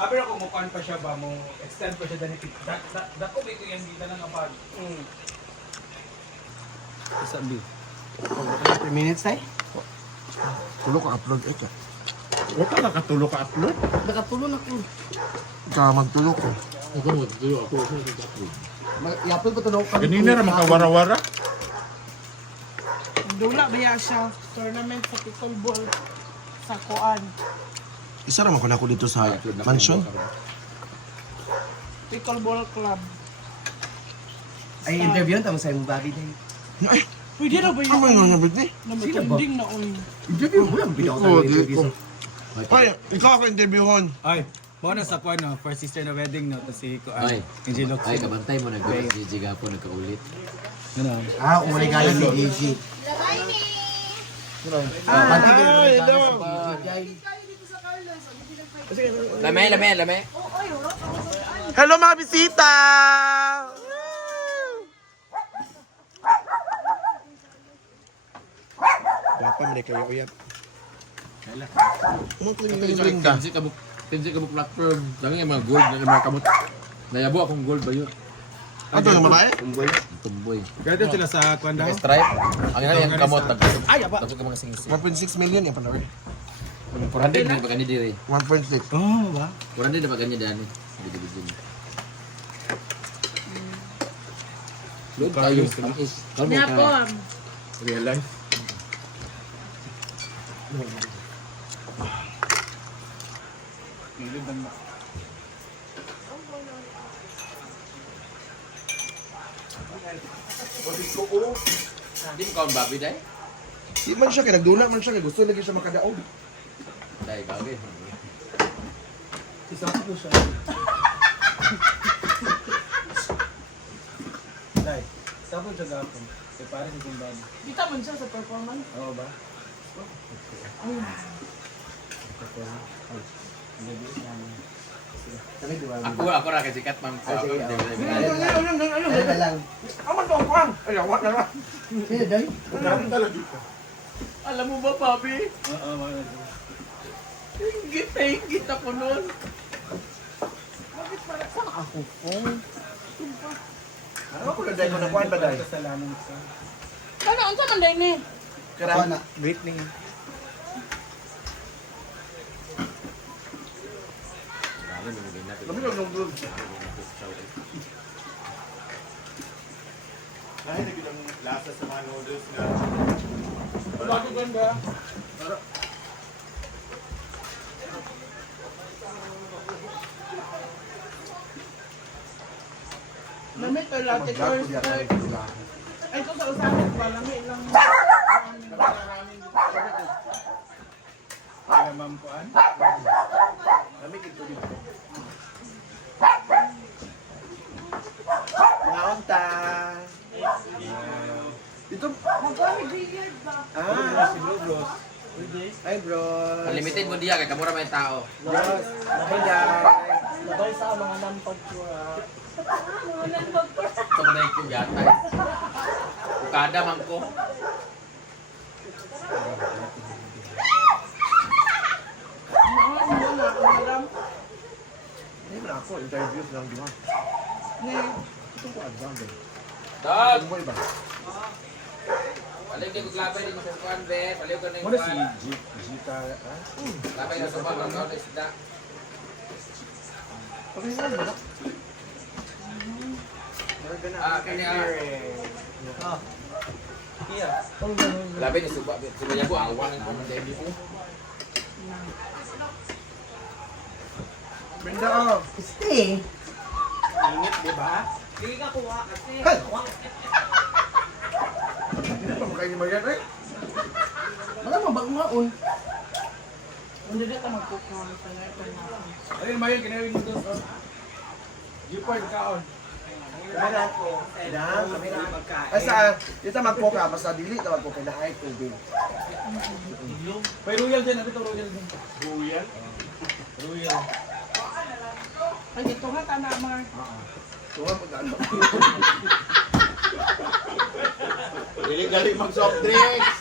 Pero kung mukuhan pa siya ba, mo extend pa siya dahil dako ba ito yung dita ng apag? Sabi. 3 minutes tayo? Tulo ka upload ito. Huwag ka nakatulo ka upload. Nakatulong ako. Ika magtulo ko. Huwag ka magtulo ako. I-upload ko tulong kami. Ganina naman ka wara-wara. Dula biya siya. Tournament sa pickleball sa Kuan. Isa naman ko na ako dito sa mansion. Pickleball club. Ay, interview tamo sa imong babi tayo. Ay, Pwede na ba ano yun? nga nabit ni? Trending na oy. Interview mo lang. Bitaw Oo, tayo di interview ko. sa... Ay, ikaw ako interviewon. Ay, mo na sa kuan no, first sister na wedding no, to si Kuan. Ay, Angelo. ay kabantay mo nag-gawin si Jiga po nagkaulit. Ano? Ah, umali galing si JG. Ay, hello. Lame. Hello mga bisita! Dapat may kayo uyat. Ano ko yung linda? Tinsi kabuk platform. Dami nga mga gold na mga kamot. Nayabo akong gold ba yun? Ano yung babae? Tumboy. Gado sila sa kuan daw. Stripe. Ang ina yung kamot. Ay, aba. Tapos ka mga singisi. 1.6 million yung panawin. 400 na pagkani diri. 1.6. Oh, ba? 400 na pagkani dani. Bidibidin. Look tayo. Kalmo ka. Real life. Di mo kaon babi dai? Di man siya, kaya nagdula man siya, kaya gusto lagi siya makadaog. Dai bagay. Isa ko siya. Dai, sabon siya gapon. Kay pare si Kumbad. Kita man siya sa performance. Oo ba? Ako ra kay sikat man ko. Dala lang. Aman to ang kuhan! Ay, awat na lang. Sino daw? Alam mo ba, Papi? Oo, Ingit ako nun. Ano ko na dahil mo na kuhan ba dahil? kasalanan sa Kana unsa man day ni? Kara na. Britney. Labi lang nung doon. Ay, nagiging lasa sa mga noodles na. Bago ganda. Lamit ko latte first. Ay, ito sa usapan ba? Lamit lang. Kaya mampuan. Mga unta. Ito. Mag-billiard ba? Ah, Si Blue Bros. hi bro. Limited mo diya kay kamura may tao. Bros. Hi guys. Labay sa mga nampag ko. Ito mo na yung yata. Ukada man ko. Hindi mo na ako, interviews lang di ba? Ito ko advance eh. Dog! Boy ba? Palig din ko glabay din mo sa kuan be. Palig ko na yung Muna si kuan. Gita. Glabay na sa pag ang isda. Okay na ba? Kani Iya. Glabay ni suba. Suba niya ko ang awan ng debut ko. Brenda oh. Stay. Init, di ba? Hindi ka kuha kasi. Hindi pa makain ni Marian eh. Wala mo bang maon? Hindi ka magkukuha sa ito na. Ayun, Mayon, kinawin mo doon. Jupard kaon. Kamera ko. Dang, kamera. Ay sa, dito magpoka, basta dili na magpoka na ay tubig. May royal dyan, napito royal dyan. Royal. Royal. Ay, ito nga tana, Mar. Tuwa pag ano. Galing mag soft drinks.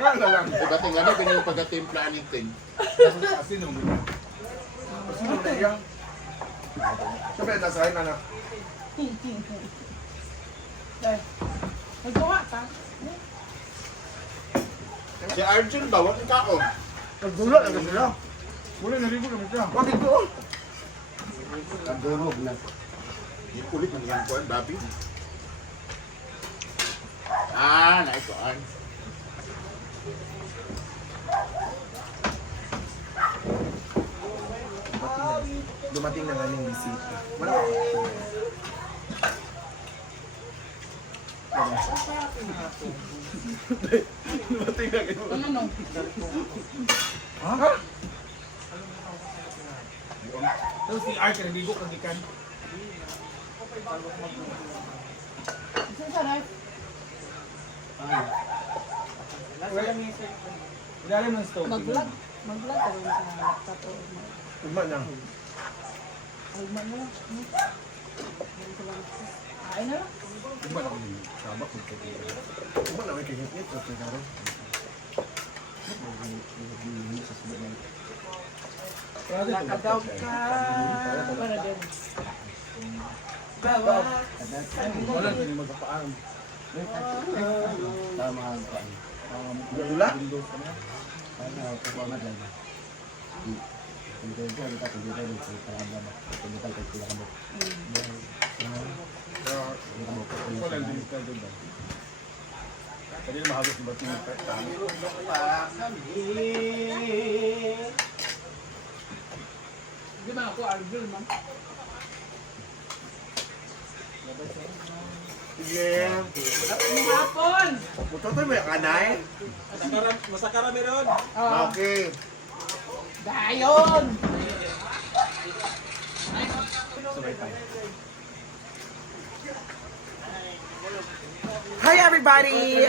Ano lang. Iba ting ano, ganyan yung pagkatimpla anything. Asin yung ganyan. Sino na yan? Siyempre, nasa akin, anak. Dahil, nagawa ka. Si Arjun ba? Huwag ka o. Nagdulot ang sila. Wala, narigo naman siya. Bakit ko? Nagdurog na. Yung kulit ng yan ko, Bobby. Ah, naikuan. Dumating na nga yung bisita. Wala ako. Dumating na kayo. Ano no? Ha? Tapos si Ark, narigo kang ikan. Isa sa right. Ilalim ng stove. Mag-vlog. Mag-vlog ka rin sa laptop o Ugma na. mag-vlog mo. Kain na lang. Diba lang yung sabak ng tubig. Ugma na may kagit-git. Okay, karo. Nakadaw ka. Para din. Bawa. Wala, hindi magpapaan. Tama ang paan. Dula? Ano, kukuangat lang. Hindi ko kita hindi ko dito sa problema. Hindi ko kita kamo. Wala, hindi ka doon. Hindi na mahagos yung ba't yung tama. Di ba ako Arjun, ma'am? Sige. Hapon! Mutotoy mo yung kanay? Masakara meron. Okay. Dayon! Hi everybody!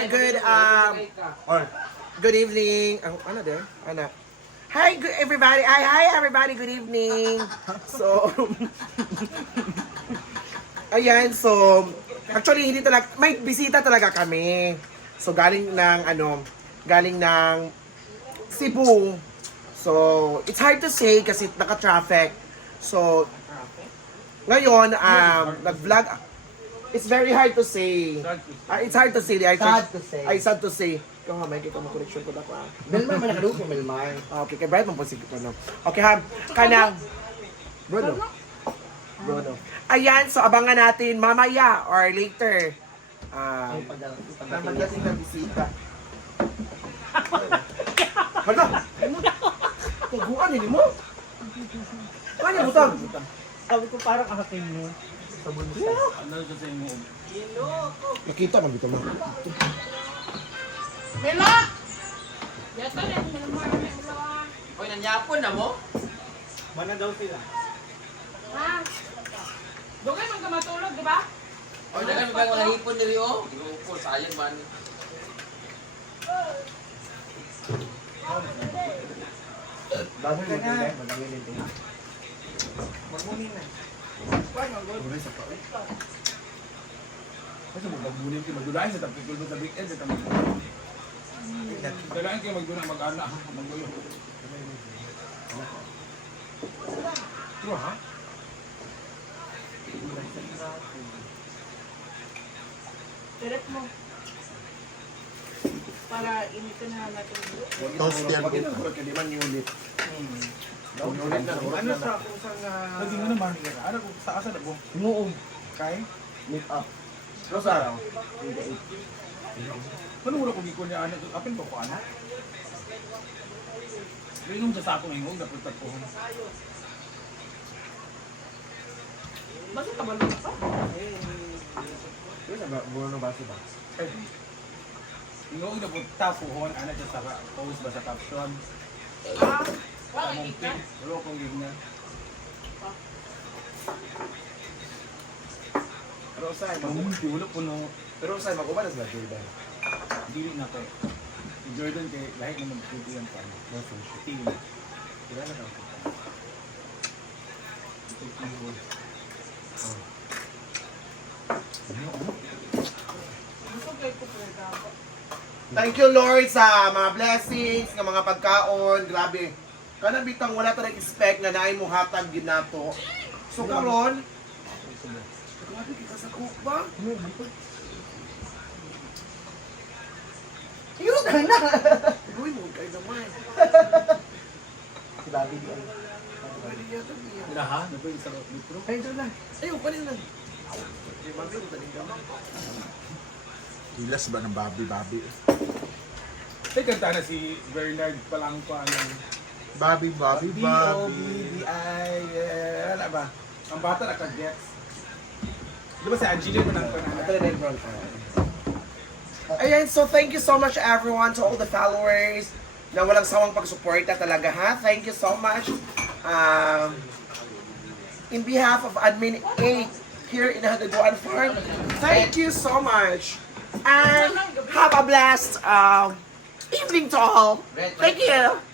Good evening. Ano there? Ano? Hi everybody. Hi everybody. Good evening. So ayan, so actually hindi talaga may bisita talaga kami. So galing ng Cebu. So it's hard to say kasi naka-traffic. So ngayon nag-vlog. It's very hard to say. It's hard to say. Sad to say. Ay, sad to say. Ikaw nga, may kita mo connection ko na ko. Melmar man nakadugtong Melmar. Okay, kay Bright mo po sige no. Okay ha. Kanang Bruno. Bruno. Ayan, so abangan natin mamaya or later. Pagdating ng bisita. Hala! Taguan ini mo? Ano yung butang? Sabi ko parang akin mo. Ano ito sa inyo? Nakita man dito mo. Mela! Yato na yung malamar. Oy, nanyapon na mo? Mana daw sila? Ha? Dugay man ka matulog, di ba? Oy, dagan mo mga hipon diri oh. Grupo, sayang man. Bago ka na. Madangin din. Magmunin na. Kasi magbunin kayo, magdulain sa tapos kulbo sa weekend, sa tamang. Dalain kayo magdula, mag-ana, magdulo. True, ha? Direct mo. Para initin na natin. Toast yan. Bakit ang kurot ka di man ulit? Ulit na. Ano sa kusang... Lagi mo naman, ano kung sa asa na po? Noong Kay? meet up. Rosa. Ano wala kong ikon niya, ano? Apin ko ko, ano? Rinong sa sakong ingog, napunta ko. Bakit ka ba lang pa? Yung sa buwan ng baso ba? Ingog na punta puhon, ano siya sa post ba sa caption? Ah, wala Among kita. pin, wala kong gigna. Pero sa Wala po no, pero sa mag-uban na sila Jordan. dili na kay si Jordan kay lahat na magputi yan pa. Team. Kailan na ka? Gusto kayo ko po. Thank you Lord sa mga blessings, ng mga pagkaon. Grabe. Kana bitang wala ta expect nga naay mo hatag gyud nato. So karon, grabe kita sa kupa. Yun na. Uy, mo kay naman. Grabe yun. Laha, na ba yung isang litro? Ay, doon na. Ayun, pa rin lang. Di ba, meron taling gamang. Hilas ba ng babi? Ay, kanta na si Bernard Palangpa ng Babi. B-O-B-B-I, wala ba? ang bata naka-gets. Di ba si Angelina mo nang Ito pangalan? na yung front. Ayan, so thank you so much everyone, to all the followers na walang sawang pagsuporta talaga ha. Thank you so much. In behalf of Admin 8 here in Hagaguan Farm, thank you so much. And have a blessed evening to all. Thank you.